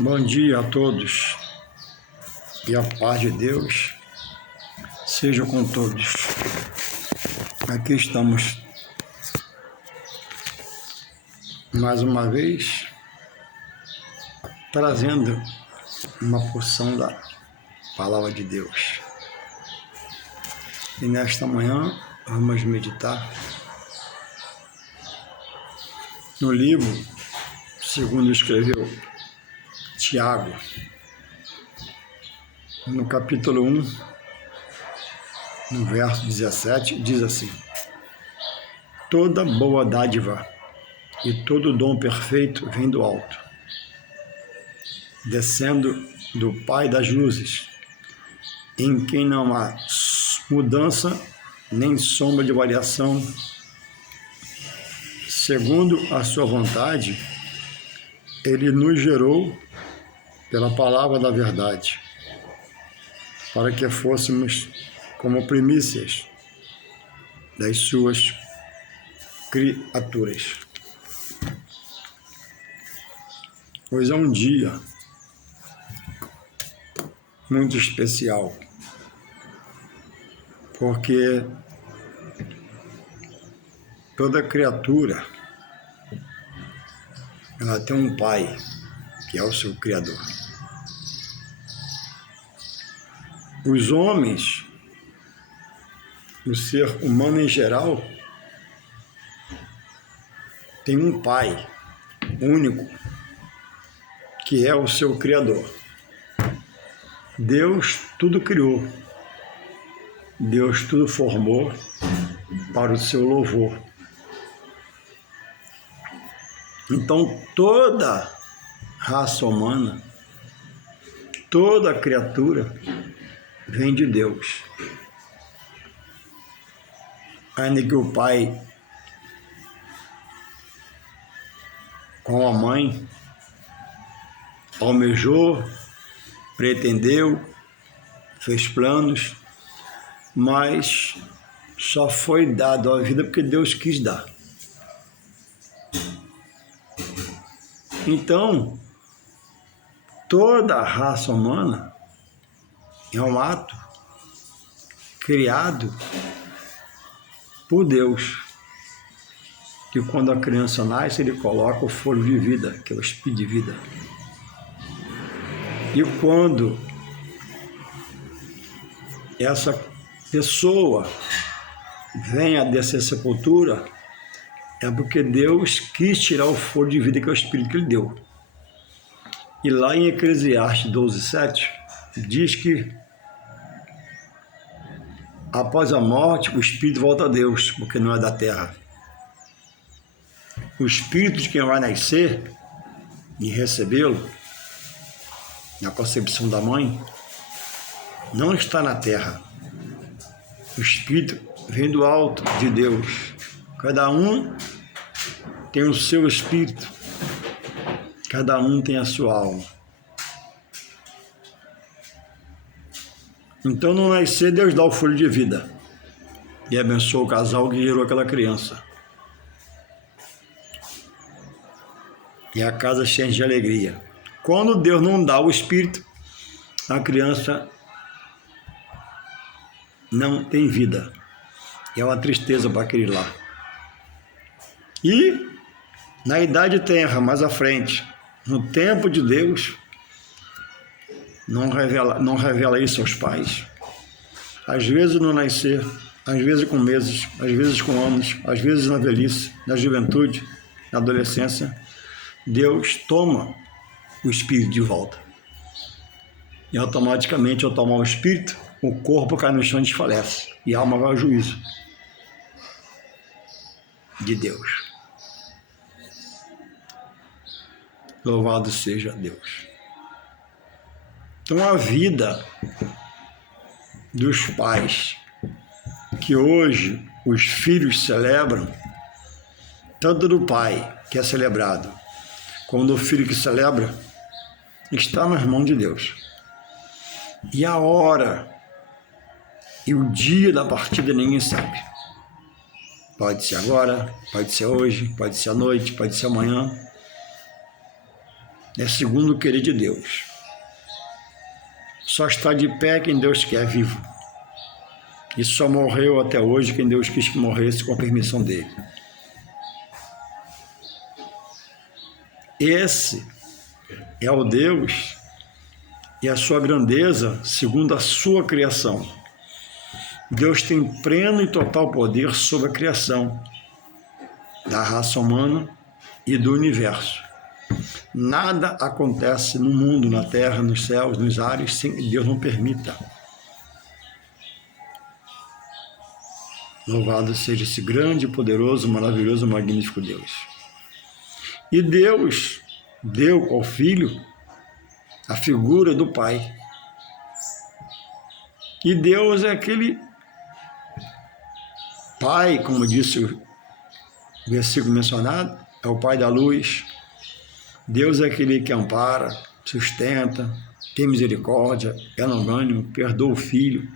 Bom dia a todos e a paz de Deus seja com todos. Aqui estamos mais uma vez trazendo uma porção da Palavra de Deus. E nesta manhã vamos meditar no livro, segundo escreveu Tiago, no capítulo 1, no verso 17, diz assim: toda boa dádiva e todo dom perfeito vem do alto, descendo do Pai das luzes, em quem não há mudança nem sombra de variação. Segundo a sua vontade, ele nos gerou pela palavra da verdade, para que fôssemos como primícias das suas criaturas. Hoje é um dia muito especial, porque toda criatura ela tem um pai, que é o seu Criador. Os homens, o ser humano em geral, tem um pai único, que é o seu Criador. Deus tudo criou, Deus tudo formou para o seu louvor. Então toda raça humana, toda criatura vem de Deus. Ainda que o pai com a mãe almejou, pretendeu, fez planos, mas só foi dado a vida porque Deus quis dar. Então, toda a raça humana é um ato criado por Deus, que quando a criança nasce, ele coloca o fôlego de vida, que é o espírito de vida. E quando essa pessoa vem a descer a sepultura, é porque Deus quis tirar o fôlego de vida, que é o espírito que ele deu. E lá em Eclesiastes 12:7, diz que após a morte, o espírito volta a Deus, porque não é da terra. O espírito de quem vai nascer e recebê-lo, na concepção da mãe, não está na terra. O espírito vem do alto de Deus. Cada um tem o seu espírito, cada um tem a sua alma. Então, no nascer, Deus dá o fôlego de vida e abençoa o casal que gerou aquela criança. E a casa cheia de alegria. Quando Deus não dá o espírito, a criança não tem vida. É uma tristeza para aquele lá. E na idade tenra, mais à frente, no tempo de Deus, não revela isso aos pais. Às vezes no nascer, às vezes com meses, às vezes com anos, às vezes na velhice, na juventude, na adolescência, Deus toma o espírito de volta. E automaticamente, ao tomar o espírito, o corpo cai no chão e desfalece. E a alma vai ao juízo de Deus. Louvado seja Deus. Então a vida dos pais que hoje os filhos celebram, tanto do pai que é celebrado, como do filho que celebra, está nas mãos de Deus. E a hora e o dia da partida ninguém sabe. Pode ser agora, pode ser hoje, pode ser à noite, pode ser amanhã. é segundo o querer de Deus. Só está de pé quem Deus quer vivo. E só morreu até hoje quem Deus quis que morresse com a permissão dele. Esse é o Deus e a sua grandeza segundo a sua criação. Deus tem pleno e total poder sobre a criação da raça humana e do universo. Nada acontece no mundo, na terra, nos céus, nos ares, sem que Deus não permita. Louvado seja esse grande, poderoso, maravilhoso, magnífico Deus. E Deus deu ao Filho a figura do Pai. E Deus é aquele Pai, como disse o versículo mencionado, é o Pai da luz. Deus é aquele que ampara, sustenta, tem misericórdia, é longânimo, perdoa o Filho,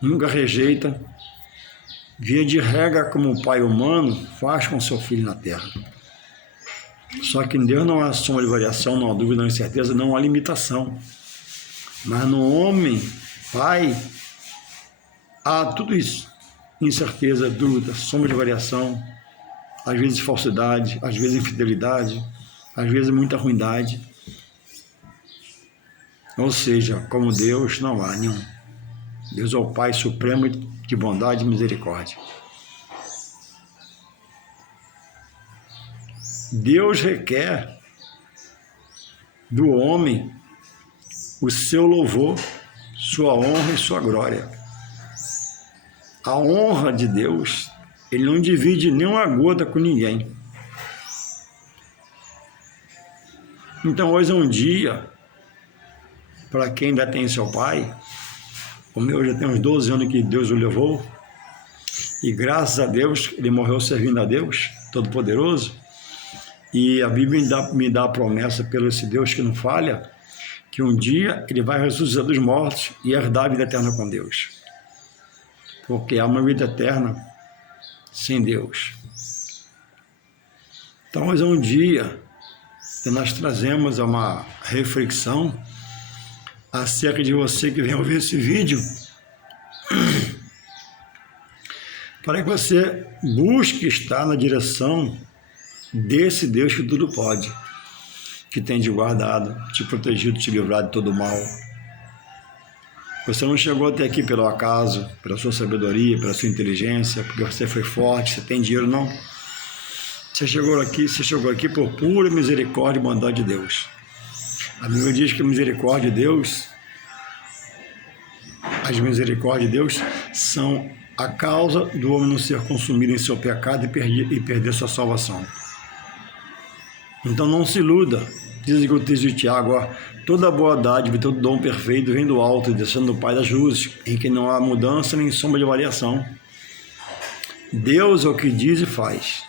nunca rejeita. Via de regra, como o Pai humano faz com seu Filho na terra. Só que em Deus não há soma de variação, não há dúvida, não há incerteza, não há limitação. Mas no homem, Pai, há tudo isso. Incerteza, dúvida, soma de variação, às vezes falsidade, às vezes infidelidade, às vezes muita ruindade. Ou seja, como Deus não há nenhum. Deus é o Pai supremo de bondade e misericórdia. Deus requer do homem o seu louvor, sua honra e sua glória. A honra de Deus, ele não divide nem uma gota com ninguém. Então hoje é um dia, para quem ainda tem seu pai, o meu já tem uns 12 anos que Deus o levou, e graças a Deus, ele morreu servindo a Deus, Todo-Poderoso, e a Bíblia me dá a promessa pelo esse Deus que não falha, que um dia ele vai ressuscitar dos mortos e herdar a vida eterna com Deus. Porque há uma vida eterna sem Deus. Então hoje é um dia que nós trazemos uma reflexão acerca de você que vem ouvir esse vídeo, para que você busque estar na direção desse Deus que tudo pode, que tem te guardado, te protegido, te livrado de todo mal. Você não chegou até aqui pelo acaso, pela sua sabedoria, pela sua inteligência, porque você foi forte, você tem dinheiro, não. Você chegou aqui por pura misericórdia e bondade de Deus. A Bíblia diz que a misericórdia de Deus, as misericórdias de Deus são a causa do homem não ser consumido em seu pecado e perder sua salvação. Então não se iluda. Diz o texto de Tiago, toda boa dádiva e todo dom perfeito vem do alto, descendo do Pai das luzes, em que não há mudança nem sombra de variação. Deus é o que diz e faz.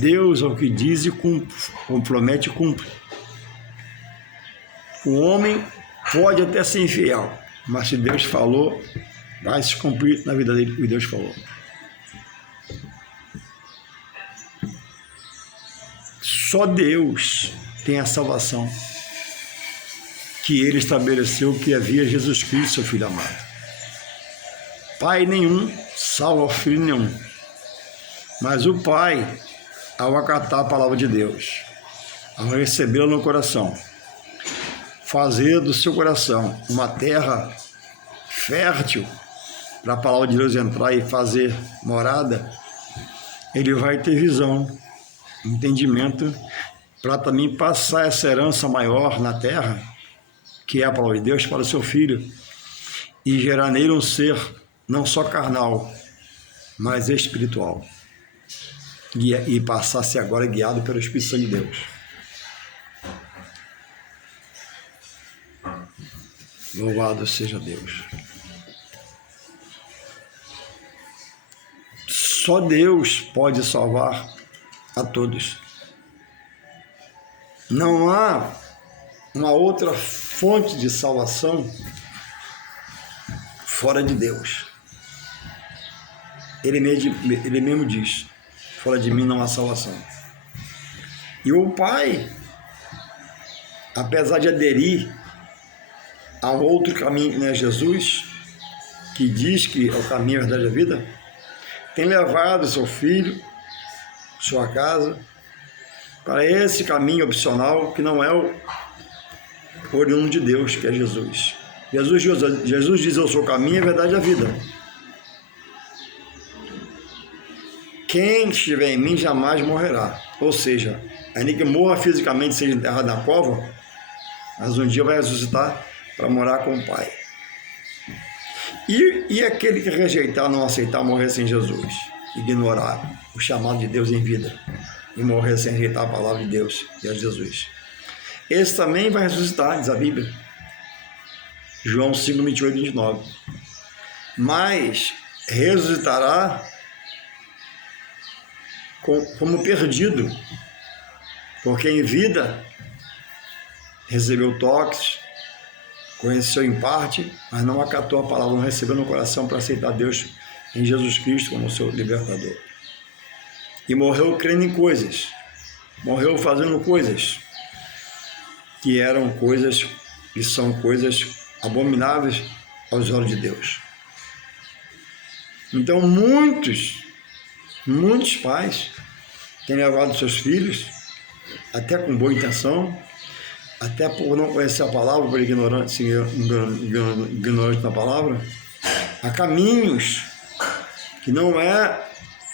Deus é o que diz e cumpre, ou promete e cumpre. O homem pode até ser infiel, mas se Deus falou, vai se cumprir na vida dele o que Deus falou. Só Deus tem a salvação que ele estabeleceu, que havia Jesus Cristo, seu Filho amado. Pai nenhum salva filho nenhum. Mas o Pai, ao acatar a palavra de Deus, ao recebê-la no coração, fazer do seu coração uma terra fértil para a palavra de Deus entrar e fazer morada, ele vai ter visão, entendimento, para também passar essa herança maior na terra, que é a palavra de Deus, para o seu filho, e gerar nele um ser não só carnal, mas espiritual, e passar a ser agora guiado pelo Espírito Santo de Deus. Louvado seja Deus. Só Deus pode salvar a todos. Não há uma outra fonte de salvação fora de Deus. Ele mesmo diz, fora de mim não há salvação. E o Pai apesar de aderir a um outro caminho que não é Jesus, que diz que é o caminho, a verdade e a vida, tem levado seu filho, sua casa, para esse caminho opcional que não é o oriundo de Deus, que é Jesus. Jesus diz: eu sou o caminho, a verdade e a vida. Quem estiver em mim jamais morrerá. Ou seja, ainda que morra fisicamente, seja enterrado na cova, mas um dia vai ressuscitar para morar com o Pai. E aquele que rejeitar, não aceitar, morrer sem Jesus, ignorar o chamado de Deus em vida e morrer sem rejeitar a palavra de Deus, que é Jesus, esse também vai ressuscitar, diz a Bíblia, João 5, 28 e 29, mas ressuscitará como perdido, porque em vida recebeu toques, conheceu em parte, mas não acatou a palavra, não recebeu no coração para aceitar Deus em Jesus Cristo como seu libertador. E morreu crendo em coisas, morreu fazendo coisas que eram coisas e são coisas abomináveis aos olhos de Deus. Então muitos pais têm levado seus filhos, até com boa intenção, até por não conhecer a palavra, por ignorante na palavra, a caminhos que não é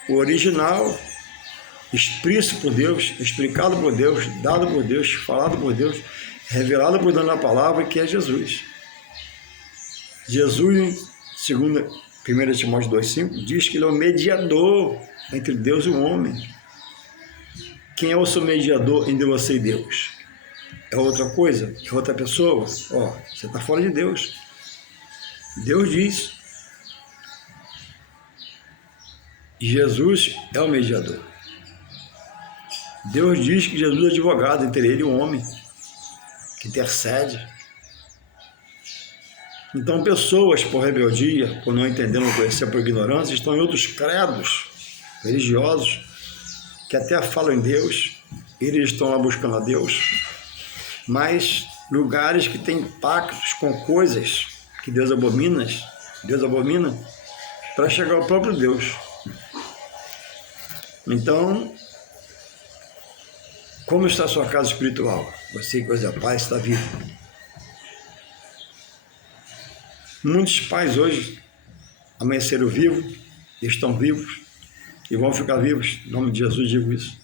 o original, expresso por Deus, explicado por Deus, dado por Deus, falado por Deus, revelado por Deus na palavra, que é Jesus. Jesus, segundo 1 Timóteo 2,5, diz que ele é o mediador entre Deus e o homem. Quem é o seu mediador entre você e Deus? É outra coisa? É outra pessoa? Você está fora de Deus. Deus diz. Jesus é o mediador. Deus diz que Jesus é advogado entre ele e o homem, que intercede. Então, pessoas por rebeldia, por não entender, não conhecer, por ignorância, estão em outros credos religiosos, que até falam em Deus, eles estão lá buscando a Deus, mas lugares que têm pactos com coisas que Deus abomina, para chegar ao próprio Deus. Então, como está a sua casa espiritual? Você que coisa paz está vivo. Muitos pais hoje amanheceram vivos, estão vivos e vão ficar vivos, em nome de Jesus digo isso.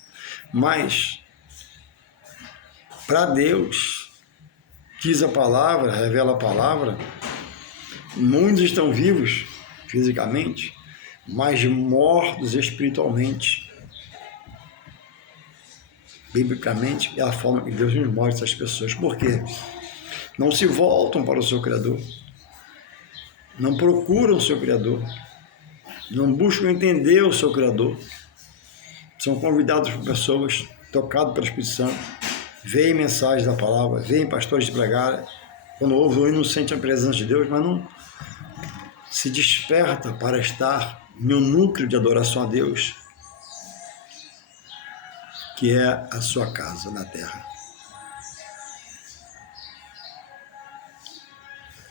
Mas, para Deus, diz a palavra, revela a palavra, muitos estão vivos fisicamente, mas mortos espiritualmente. Biblicamente, é a forma que Deus nos mostra essas pessoas. Por quê? Não se voltam para o seu Criador. Não procuram o seu Criador. Não buscam entender o seu Criador. São convidados por pessoas, tocados pelo Espírito Santo, veem mensagens da palavra, veem pastores de pregar. Quando ouve o hino, não sente a presença de Deus, mas não se desperta para estar no núcleo de adoração a Deus, que é a sua casa na terra.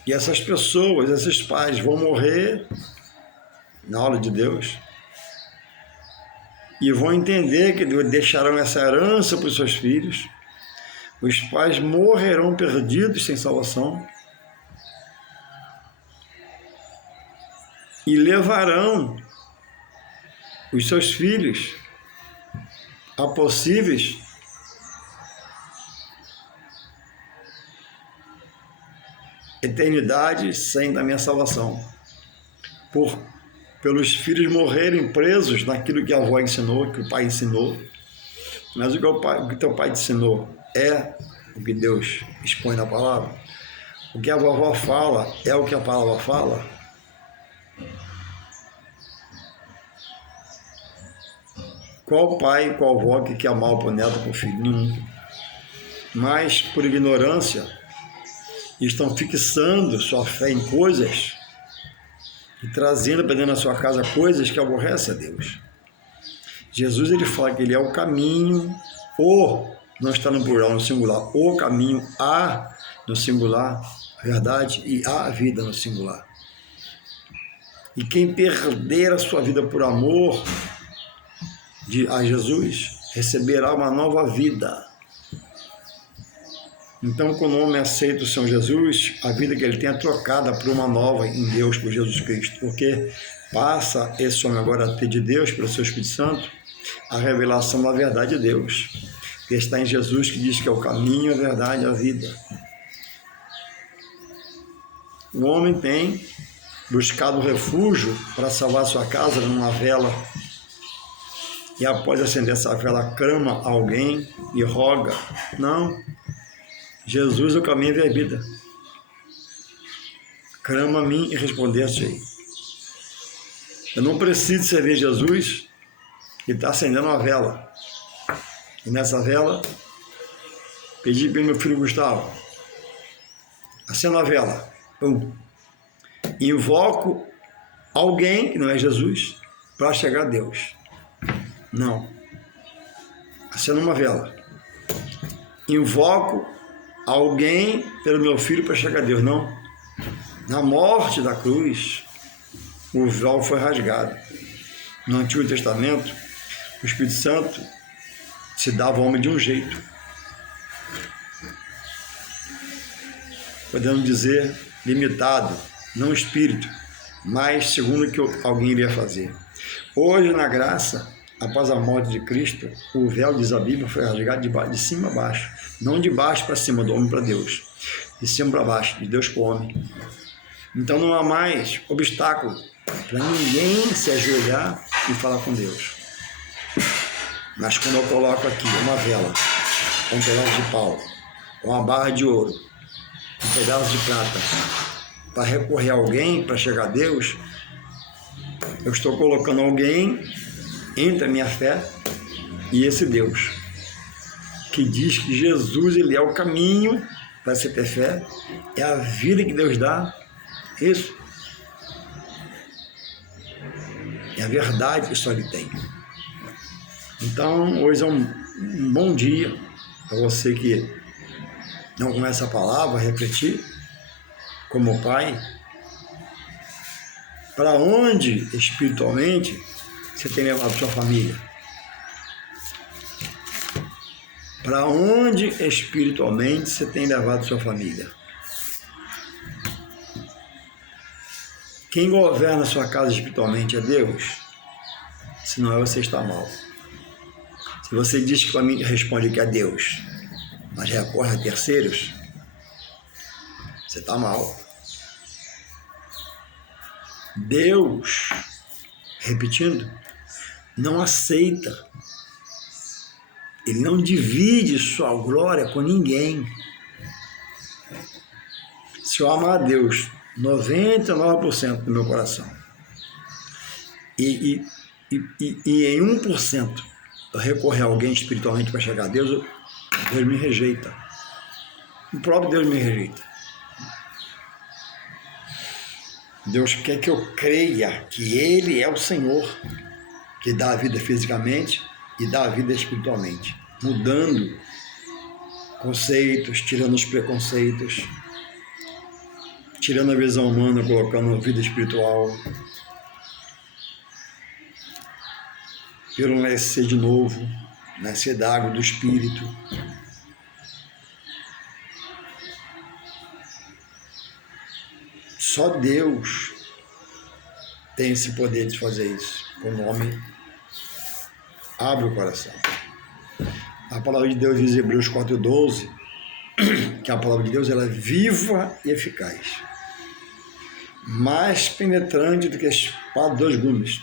E essas pessoas, esses pais vão morrer na aula de Deus e vão entender que deixarão essa herança para os seus filhos. Os pais morrerão perdidos sem salvação e levarão os seus filhos a possíveis eternidade sem da minha salvação, pelos filhos morrerem presos naquilo que a avó ensinou, que o pai ensinou. Mas o que teu pai te ensinou é o que Deus expõe na palavra? O que a vovó fala é o que a palavra fala? Qual pai, qual avó que quer mal para o neto, para o filho? Nenhum. Mas, por ignorância, estão fixando sua fé em coisas e trazendo para dentro da sua casa coisas que aborrecem a Deus. Jesus, ele fala que ele é o caminho, o não está no plural, no singular. O caminho, a no singular, a verdade, e a vida no singular. E quem perder a sua vida por amor a Jesus, receberá uma nova vida. Então, quando o homem aceita o Senhor Jesus, a vida que ele tem é trocada por uma nova em Deus, por Jesus Cristo, porque passa esse homem agora a ter de Deus, pelo seu Espírito Santo, a revelação da verdade de Deus, que está em Jesus, que diz que é o caminho, a verdade e a vida. O homem tem buscado refúgio para salvar sua casa numa vela, e após acender essa vela, clama a alguém e roga. Não. Jesus é o caminho e a vida. Clama a mim e respondeste-ei. Eu não preciso servir Jesus, que está acendendo uma vela. E nessa vela, pedi para o meu filho Gustavo, acenda a vela. Pum. Invoco alguém, que não é Jesus, para chegar a Deus. Não. Acendo uma vela. Invoco alguém pelo meu filho para chegar a Deus. Não. Na morte da cruz, o véu foi rasgado. No Antigo Testamento, o Espírito Santo se dava ao homem de um jeito. Podemos dizer limitado, não espírito, mas segundo o que alguém iria fazer. Hoje, na graça, após a morte de Cristo, o véu, diz a Bíblia, foi rasgado de cima a baixo. Não de baixo para cima, do homem para Deus. De cima para baixo, de Deus para o homem. Então não há mais obstáculo para ninguém se ajoelhar e falar com Deus. Mas quando eu coloco aqui uma vela, um pedaço de pau, uma barra de ouro, um pedaço de prata, para recorrer a alguém para chegar a Deus, eu estou colocando alguém entre a minha fé e esse Deus, que diz que Jesus, ele é o caminho para você ter fé, é a vida que Deus dá, isso é a verdade que só ele tem. Então, hoje é um bom dia para você que não conhece a palavra, refletir como pai, para onde espiritualmente você tem levado sua família? Para onde espiritualmente você tem levado sua família? Quem governa sua casa espiritualmente é Deus? Se não é, você está mal. Se você diz que para mim responde que é Deus, mas recorre a terceiros, você está mal. Deus, repetindo, não aceita. Ele não divide sua glória com ninguém. Se eu amar a Deus 99% do meu coração e em 1% eu recorrer a alguém espiritualmente para chegar a Deus, Deus me rejeita. O próprio Deus me rejeita. Deus quer que eu creia que Ele é o Senhor, que dá a vida fisicamente e dá a vida espiritualmente, mudando conceitos, tirando os preconceitos, tirando a visão humana, colocando a vida espiritual, pelo nascer de novo, nascer da água do Espírito. Só Deus tem esse poder de fazer isso, quando o homem abre o coração. A palavra de Deus diz em Hebreus 4:12, que a palavra de Deus ela é viva e eficaz, mais penetrante do que a espada de 2 gumes.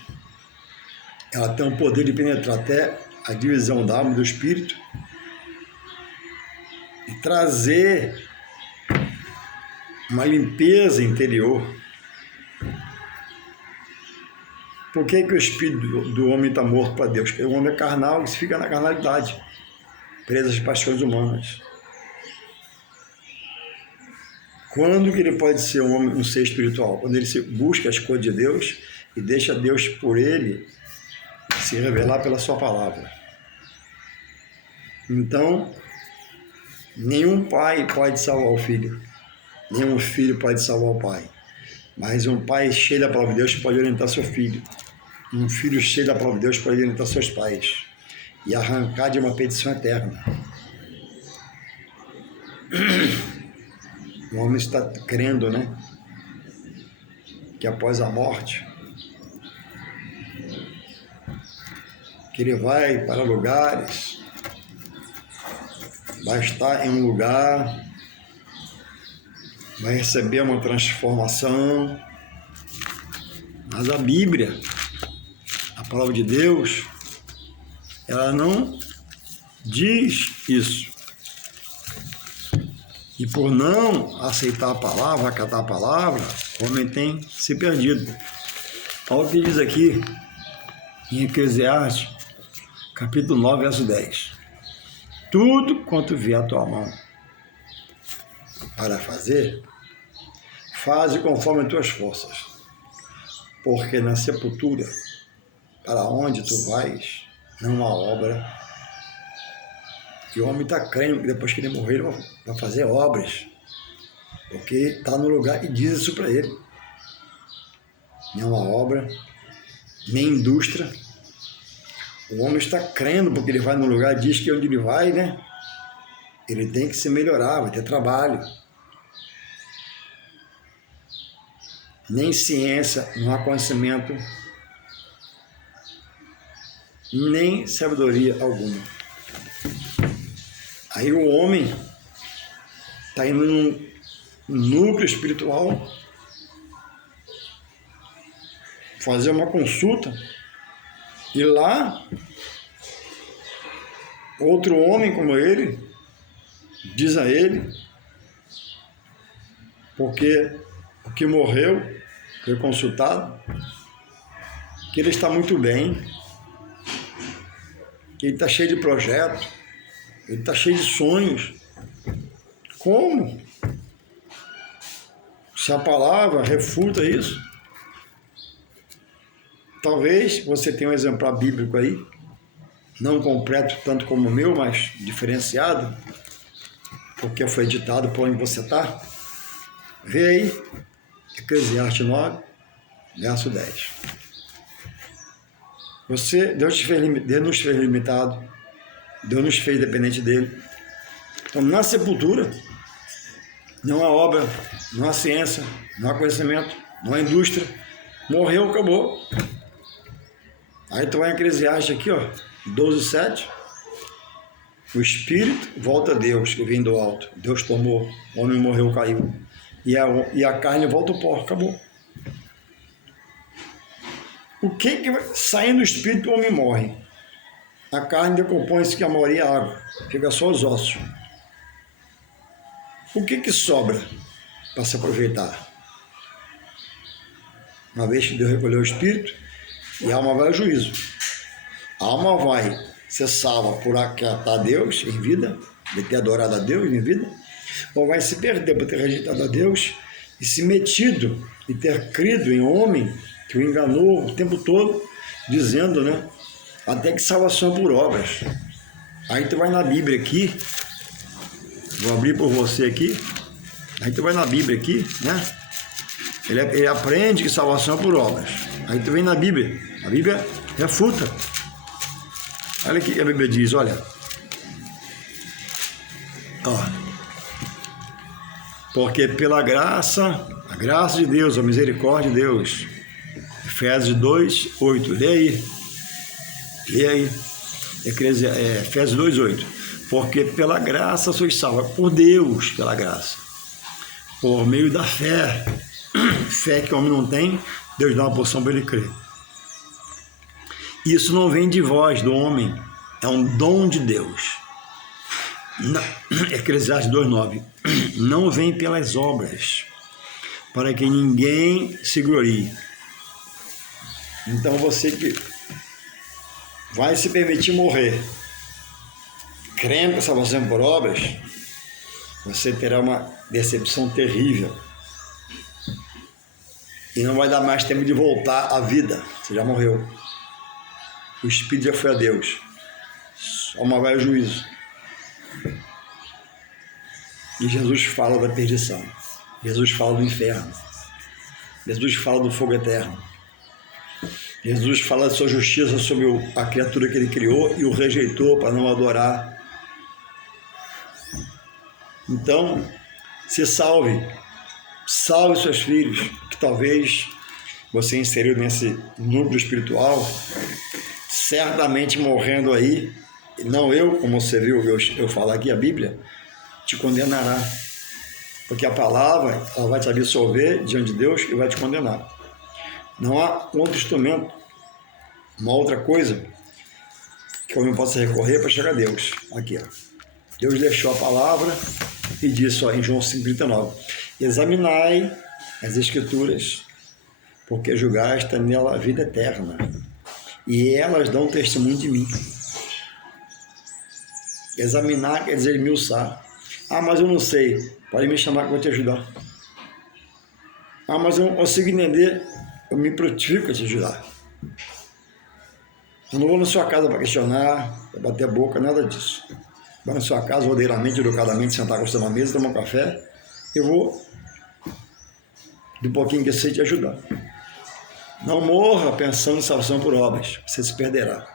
Ela tem o poder de penetrar até a divisão da alma e do espírito e trazer uma limpeza interior. Por que o espírito do homem está morto para Deus? Porque o homem é carnal e fica na carnalidade, preso às paixões humanas. Quando que ele pode ser um homem, um ser espiritual? Quando ele busca as coisas de Deus e deixa Deus por ele se revelar pela sua palavra. Então, nenhum pai pode salvar o filho, nenhum filho pode salvar o pai. Mas um pai cheio da palavra de Deus pode orientar seu filho. Um filho cheio da palavra de Deus pode orientar seus pais e arrancar de uma petição eterna. O homem está crendo, né? Que após a morte, que ele vai para lugares, vai estar em um lugar, vai receber uma transformação. Mas a Bíblia, a palavra de Deus, ela não diz isso. E por não aceitar a palavra, acatar a palavra, o homem tem se perdido. Olha o que diz aqui em Eclesiastes, capítulo 9, verso 10. Tudo quanto vier a tua mão para fazer, faze conforme as tuas forças, porque na sepultura, para onde tu vais, não há obra. E o homem está crendo que depois que ele morrer, ele vai fazer obras, porque está no lugar e diz isso para ele. Não há obra, nem indústria. O homem está crendo, porque ele vai no lugar e diz que onde ele vai, né? Ele tem que se melhorar, vai ter trabalho. Nem ciência, não há conhecimento, nem sabedoria alguma. Aí o homem está indo num núcleo espiritual fazer uma consulta e lá outro homem como ele diz a ele, porque o que morreu foi consultado, que ele está muito bem, que ele está cheio de projetos, ele está cheio de sonhos. Como? Se a palavra refuta isso, talvez você tenha um exemplar bíblico aí, não completo tanto como o meu, mas diferenciado, porque foi editado por onde você está. Vê aí, Eclesiastes 9, verso 10. Deus nos fez limitado, Deus nos fez dependente dele. Então, na sepultura, não há obra, não há ciência, não há conhecimento, não há indústria. Morreu, acabou. Aí tu vai em Eclesiastes aqui, ó, 12:7. O espírito volta a Deus, que vem do alto. Deus tomou, o homem morreu, caiu. E a carne volta ao pó, acabou. O que saindo do espírito, o homem morre? A carne decompõe-se, que a maioria é água, fica só os ossos. O que sobra para se aproveitar? Uma vez que Deus recolheu o espírito, e a alma vai ao juízo. A alma vai ser salva por acatar a Deus em vida, de ter adorado a Deus em vida, ou vai se perder por ter rejeitado a Deus e se metido e ter crido em homem que o enganou o tempo todo, dizendo, né? Até que salvação por obras. Aí tu vai na Bíblia aqui, vou abrir por você aqui, aí tu vai na Bíblia aqui, né? Ele aprende que salvação é por obras. Aí tu vem na Bíblia, a Bíblia refuta. Olha o que a Bíblia diz, olha. Ó. Porque pela graça, a graça de Deus, a misericórdia de Deus. Efésios 2:8. Lê aí. Lê aí. Efésios 2:8. Porque pela graça sois salvos. Por Deus, pela graça. Por meio da fé. Fé que o homem não tem, Deus dá uma porção para ele crer. Isso não vem de vós, do homem. É um dom de Deus. Eclesiastes 2:9. Não vem pelas obras, para que ninguém se glorie. Então você que vai se permitir morrer, crendo que salvação por obras, você terá uma decepção terrível. E não vai dar mais tempo de voltar à vida. Você já morreu. O espírito já foi a Deus. Só uma vai ao juízo. E Jesus fala da perdição. Jesus fala do inferno. Jesus fala do fogo eterno. Jesus fala da sua justiça sobre a criatura que ele criou e o rejeitou para não adorar. Então, se salve. Salve seus filhos, que talvez você inserido nesse núcleo espiritual, certamente morrendo aí, não eu, como você viu eu falar aqui, a Bíblia, te condenará. Porque a palavra, ela vai te absolver diante de Deus e vai te condenar. Não há outro instrumento, uma outra coisa que o homem possa recorrer para chegar a Deus. Aqui, ó. Deus deixou a palavra e disse, ó, em João 5,39, examinai as Escrituras, porque julgaste está nela a vida eterna, e elas dão testemunho de mim. Examinar quer dizer esmiuçar. Ah, mas eu não sei. Pode me chamar que eu vou te ajudar. Ah, mas eu não consigo entender. Eu me prontifico a te ajudar. Eu não vou na sua casa para questionar, para bater a boca, nada disso. Vou na sua casa, ordeiramente, educadamente, sentar com você na mesa, tomar um café. Eu vou, do pouquinho que eu sei, te ajudar. Não morra pensando em salvação por obras, você se perderá.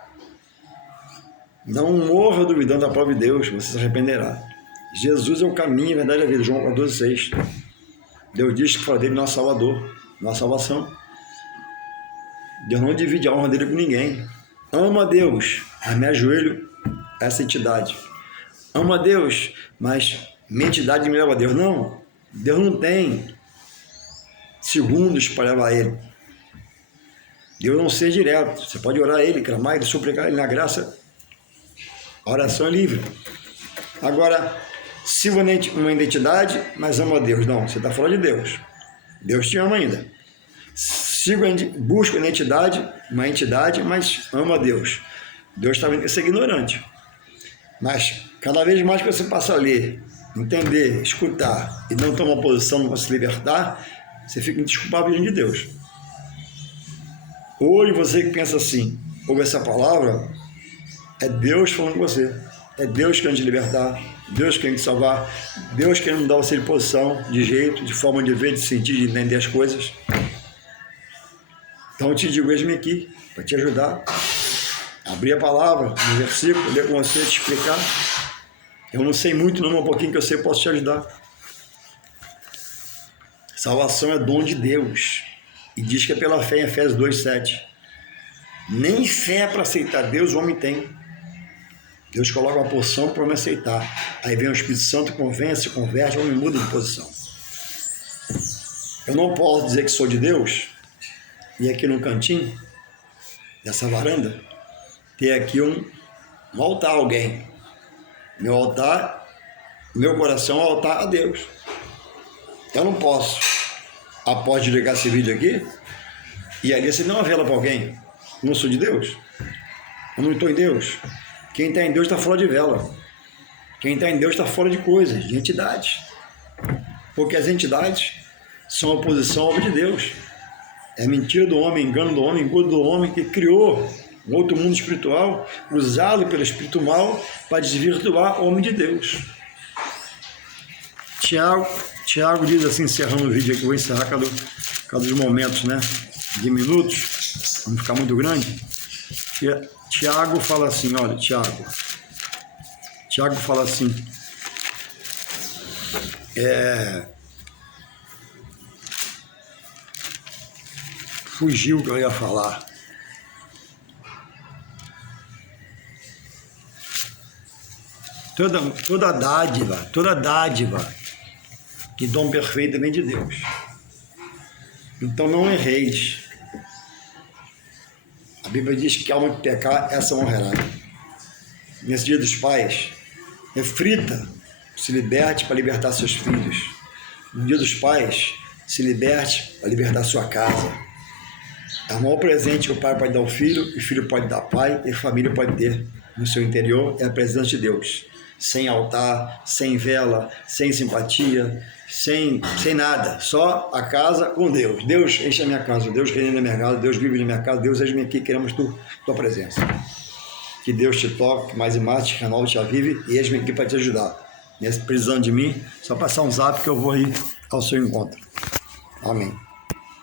Não morra duvidando da prova de Deus, você se arrependerá. Jesus é o caminho, a verdade e a vida. João 14,6. Deus diz que fala dele nosso Salvador, nossa salvação. Deus não divide a honra dele com ninguém. Ama a Deus, mas me ajoelho a essa entidade. Ama a Deus, mas minha entidade me leva a Deus. Não, Deus não tem segundos para levar a Ele. Deus não ser direto. Você pode orar a Ele, clamar Ele, suplicar Ele na graça. A oração é livre. Agora, se uma identidade, mas ama a Deus. Não, você está fora de Deus. Deus te ama ainda. Busca uma entidade, mas ama a Deus. Deus está vendo que você é ignorante. Mas, cada vez mais que você passa a ler, entender, escutar e não tomar posição para se libertar, você fica indesculpável diante de Deus. Hoje, você que pensa assim, ouve essa palavra, é Deus falando com você. É Deus querendo te libertar, Deus querendo te salvar, Deus querendo mudar você de posição, de jeito, de forma de ver, de sentir, de entender as coisas. Então eu te digo, eis-me aqui, para te ajudar. Abrir a palavra, um versículo, ler com você, te explicar. Eu não sei muito, não, mas um pouquinho que eu sei, eu posso te ajudar. Salvação é dom de Deus. E diz que é pela fé em Efésios 2,7. Nem fé para aceitar Deus o homem tem. Deus coloca uma porção para me aceitar. Aí vem o Espírito Santo, convence, converte, o homem muda de posição. Eu não posso dizer que sou de Deus e aqui no cantinho dessa varanda ter aqui um altar a alguém. Meu altar, meu coração é um altar a Deus. Eu não posso, após desligar esse vídeo aqui, e ali acender uma vela para alguém. Eu não sou de Deus. Eu não estou em Deus. Quem está em Deus está fora de vela. Quem está em Deus está fora de coisas, de entidades. Porque as entidades são oposição à obra de Deus. É mentira do homem, engano do homem, engodo do homem que criou um outro mundo espiritual, usado pelo espírito mal para desvirtuar o homem de Deus. Tiago diz assim, encerrando o vídeo aqui, vou encerrar cada dos momentos, né, de minutos, vamos ficar muito grande. Tiago fala assim, olha, Tiago fala assim, fugiu o que eu ia falar. Toda dádiva que dom perfeito vem de Deus. Então não erreis. A Bíblia diz que a alma que pecar, essa honrará. Nesse dia dos pais, reflita, se liberte para libertar seus filhos. No dia dos pais, se liberte para libertar sua casa. É o maior presente que o pai pode dar ao filho, e o filho pode dar ao pai, e a família pode ter no seu interior, é a presença de Deus. Sem altar, sem vela, sem simpatia, sem nada, só a casa com Deus. Deus enche a minha casa, Deus reina na minha casa, Deus vive na minha casa, Deus eis-me aqui, queremos tua presença. Que Deus te toque mais e mais, te renove, te avive e eis-me aqui para te ajudar. Precisando de mim, só passar um zap que eu vou ir ao seu encontro. Amém.